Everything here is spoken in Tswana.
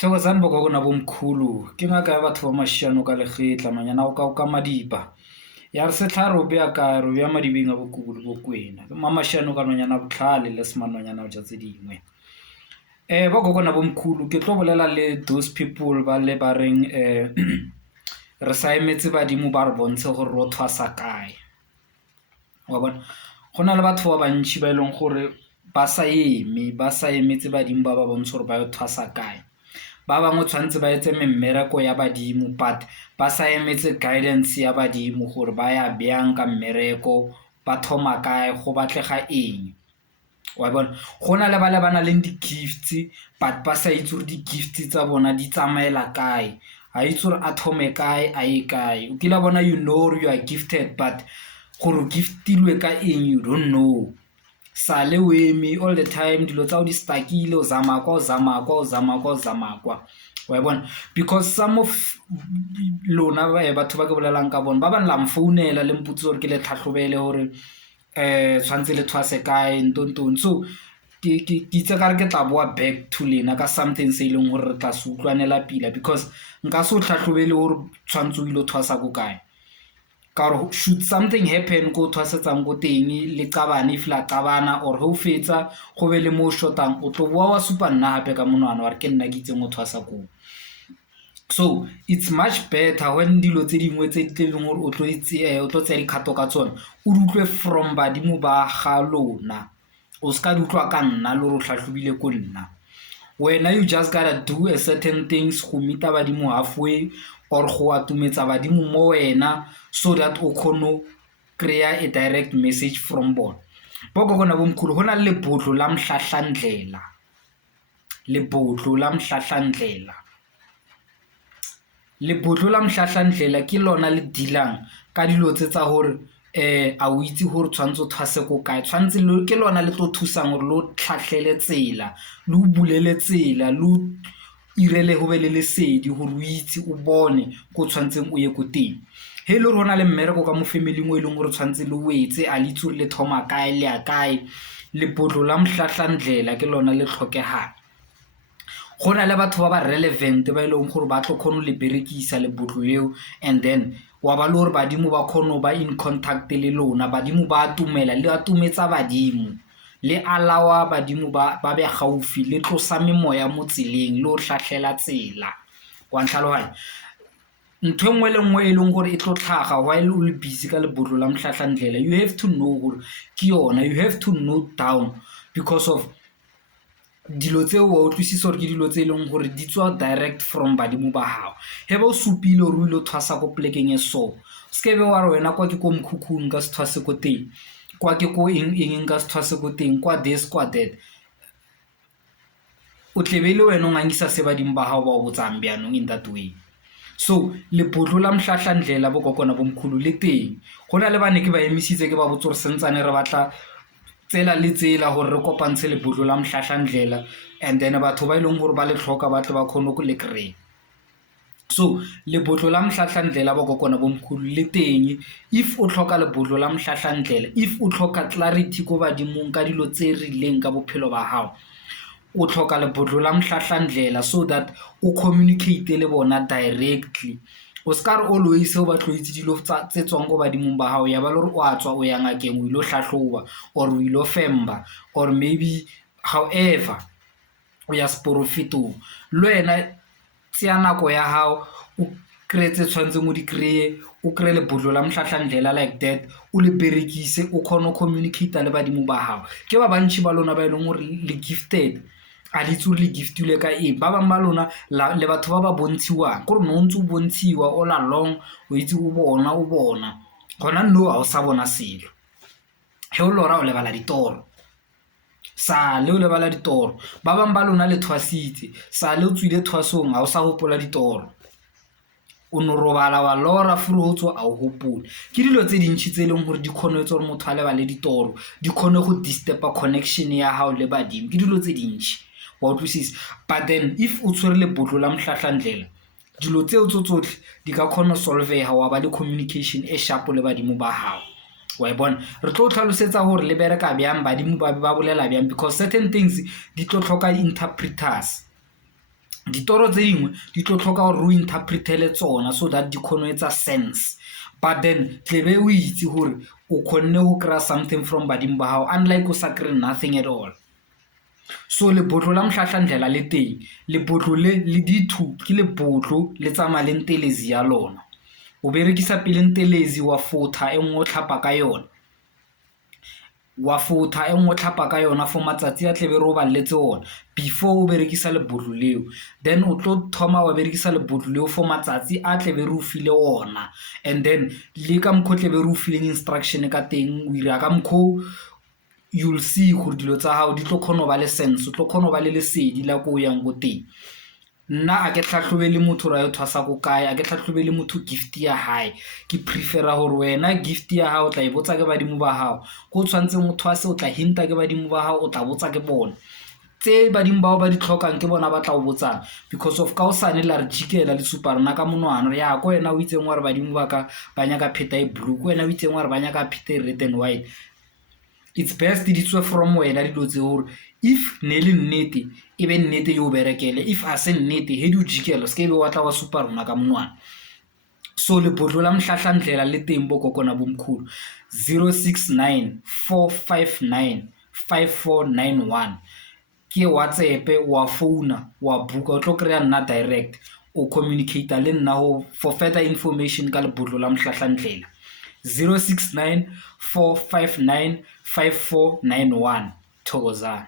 Thokozani bokokona bomkhulu ke ngaka ya batho ba mašiano ka lekgetla manyana o ka madipa ya re setlha re o beya kae re o beya madibeng a bokubu le bokwena ma mašiano ka nonyana botlhale le semanonyana tša tse dingwe bokokona bomkhulu ke tlo bolela le those people ba le ba reng re sa emetse badimo ba re bontshe gore ro thwasa kae wa bona go na le batho ba bantši ba e leng gore ba sa emetse badimo ba bontshe gore ba yo thwasa kae. Ba bangwe tshwantse ba etse mmereko ya badimo but ba sa emetse guidance ya badimo gore ba ya bjang ka mmereko ba thoma kae go batlega eng wa bona go na le ba le ba na leng di-gifts but ba sa itse gore di-gifts tsa bona di tsamaela kae a itse gore a thome kae a ye kae o kila bona you know you are gifted but gore o giftilwe ka eng you don't know sale o eme all the time dilo tsa o di stakile o zama kwa wa bona because some of lona batho ba ke bolelang ka bona ba bang la mfounela le mputse gore ke le tlhatlhobele gore tshwantse le thwase kae ntontong so ke itse ka re ke tla boa back to lena ka something se e leng gore re tla se utlwanela pila because nka se o tlhatlhobele gore tshwantse o ile thwasa ko kae ka gore should something happen ko thwasetsang ko teng le qabane if la qabana or ho fetsa go be le mo shotang o tlo boa wa supa nna hape ka monwana wa re ke nna ke itseng o thwasa ko so it's much better when dilo tse dingwe tse di tleng gore o tlo tse dikgato ka tsone o utlwe from badimo ba ga lona o ska di utlwa ka nna le re o tlhatlhobile ko nna wena you just gotta do a certain things go meeta badimo halfway or go atumetsa badimo mo wena so that o kgono create a direct message from bona bokokona bomkhulu go na le lebotlo la mhlahlandlela lebotlo la mhlahlandlela ke lona le dilang ka dilo tse tsa gore a o itse gore tshwantse o thwase ko kae tshwantse ke lona le tlo thusang gore lo tlhatlhele tsela le o bulele tsela le irele go be le lesedi gore o itse o bone go tshwantseng o ye ko teng he le rona le mmereko ka mo family mo e leng gore tshwantse le wetse a le itse le thoma kae le a kae le botlo la mhlahlandlela ke lona le tlhokegang go na le batho ba ba relevant ba e leng gore ba tlo kgona le berekisa le botlo leo and then wa ba le gore badimo ba kgona ba in contact le lona badimo ba atumela le atumetsa badimo le alawa badimo ba be gaufi le tlosa memoya mo tseleng le o tlhatlhela tsela wa ntlhaloganya ntho engwe le ngwe e leng gore e tlo tlhaga while o le busy ka lebotlo la mhlahlandlela you have to know gore ke yona you have to note down because of dilo tseo wa utlwisisa gore ke dilo tse e leng gore di tswa direct from badimo ba gago he ba o supile gore o ile o thwasa ko plekeng e so sekebe wa re wena kwa ke ko mokhukhung ka se thwase ko teng kwa ke ko eng ka se thwase ko teng kwa this kwa that o tlebele wena o ngangisa se badimo ba gago ba o botsang bjanong in that way so lebotlo la mhlahlandlela bokokona bomkhulu le teng go na le bane ke ba emisitse ke ba botse gore sentsane re batla tsela le tsela gore re kopantshe lebotlo la mhlahlandlela and then batho ba e leng gore ba le tlhoka ba tle ba kgone go le kry so lebotlo la mhlahlandlela bokokona bomkhulu le teng if o tlhoka lebotlo la mhlahlandlela if o tlhoka clarity ko badimong ka dilo tse rileng ka bophelo ba gago o tlhoka lebotlo la mhlahlandlela so that o communicate le bona directly o ska re always o ba tloitse dilo tse tswang go badimong ba gago ya ba le gore o a tswa o ya ngakeng o ilo tlhatlhoba or o ilo femba or maybe however o ya sporofetong le wena tseya nako ya gago o kretse tshwantseng o di kreye o kreye lebotlo la mhlahlandlela like that o le berekise o kgone o communicate le badimo ba gago ke ba bantši ba lona ba e leng gore le gifted a le itse le giftilwe ka eng ba bang ba lona le batho ba ba bontshiwang gore no ntse o bontshiwa all along o itse o bona gona no a o sa bona selo he o lora o lebala ditoro sa le o lebala ditoro ba bang ba lona le thwasitse sa le o tswile thwasong a o sa gopola ditoro o no robala wa lora furotso a o gopola ke dilo tse dintšhi tse e leng gore di kgonetse gore motho a lebale ditoro di kgone go disturba connection ya gago le badimo ke dilo tse dintšhi wa utlwisisa but then if o tshwere lebotlo la mhlahlandlela dilo tseo tsotlhe di ka kgona solvega wa ba le communication e sharp le badimo ba gago wa e bona re tlo tlhalosetsa gore le bereka bjang badimo ba bolela bjang because certain things di tlo tlhoka interpreters ditoro tse dingwe di tlo tlhoka gore o interpretele tsona so that di kgone go etsa sense, but then tlebe o itse gore o kgonne go kry-a something from badimo ba gago, unlike o sa kry nothing at all. So lebotlo la Mhlahlandlela le teng, lebotlo le D2 ke lebotlo le tsamaya le ntelezi ya lona. O berekisa pele ntelezi wa fotha e nngwe o tlhapa ka yona, for matsatsi a tlebe re o balletse ona before o berekisa lebotlo leo. Then o tlo thoma wa berekisa lebotlo leo for matsatsi a tlebe re o file ona, and then le ka mokgwa tlebe re o fileng instruction ka teng o ira ka mokgwa you'll see gore dilo tsa gago di tlo kgona go ba le sense, o tlo kgona go ba le lesedi la ko o yang go teng. Nna a ke tlhatlhobe le motho ra yo thwasa ko kae, a ke tlhatlhobe le motho gift ya hae, ke prefera gore wena gift ya gago o tla e botsa ke badimo ba gago, go tshwantseng o thwase o tla hinta ke badimo ba gago, o tla botsa ke bona tse badimo bao ba di tlhokang ke bona ba tla o botsang, because of ka o sane la re jikela le supa rona ka monwana re ya ko wena o itseng wa re badimo ba ka ba nyaka pheta e blue, ko wena o itseng wa re ba nyaka pheta e red and white. It's best di tswe from wena dilo tse gore if ne le nnete e be nnete yo berekele, if a se nnete he di o jikela se ke be wa tla wa supa rona ka monwana. So lebotlo la Mhlahlandlela le teng bo kokona bomkhulu 069 459 5491 ke WhatsApp wa phone wa buka o tlo kry-a nna direct o communicate le nna for further information ka lebotlo la Mhlahlandlela 069 459 5491. Thokozani.